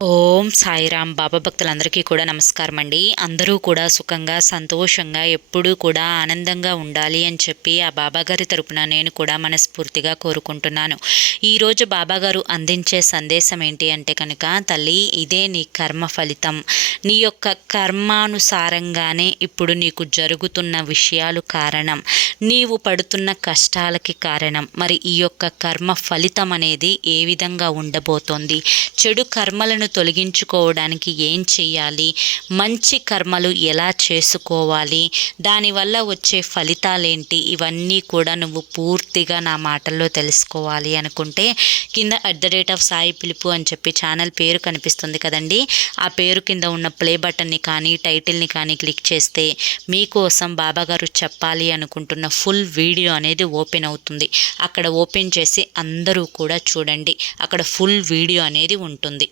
ఓం సాయిరామ్ బాబా భక్తులందరికీ కూడా నమస్కారం అండి అందరూ కూడా సుఖంగా సంతోషంగా ఎప్పుడూ కూడా ఆనందంగా ఉండాలి అని చెప్పి ఆ బాబాగారి తరపున నేను కూడా మనస్ఫూర్తిగా కోరుకుంటున్నాను. ఈరోజు బాబాగారు అందించే సందేశం ఏంటి అంటే కనుక తల్లి ఇదే నీ కర్మ ఫలితం. నీ యొక్క కర్మానుసారంగానే ఇప్పుడు నీకు జరుగుతున్న విషయాలు కారణం. నీవు పడుతున్న కష్టాలకి కారణం. మరి ఈ యొక్క కర్మ ఫలితం అనేది ఏ విధంగా ఉండబోతోంది? చెడు కర్మలను కర్మలను తొలగించుకోవడానికి ఏం చేయాలి మంచి కర్మలు ఎలా చేసుకోవాలి? దానివల్ల వచ్చే ఫలితాలేంటి? ఇవన్నీ కూడా నువ్వు పూర్తిగా నా మాటల్లో తెలుసుకోవాలి అనుకుంటే కింద at the rate of Sai పిలుపు అని చెప్పి ఛానల్ పేరు కనిపిస్తుంది కదండి. ఆ పేరు కింద ఉన్న ప్లే బటన్ని కానీ టైటిల్ని కానీ క్లిక్ చేస్తే మీకోసం బాబాగారు చెప్పాలి అనుకుంటున్న ఫుల్ వీడియో అనేది ఓపెన్ అవుతుంది. అక్కడ ఓపెన్ చేసి అందరూ కూడా చూడండి. అక్కడ ఫుల్ వీడియో అనేది ఉంటుంది.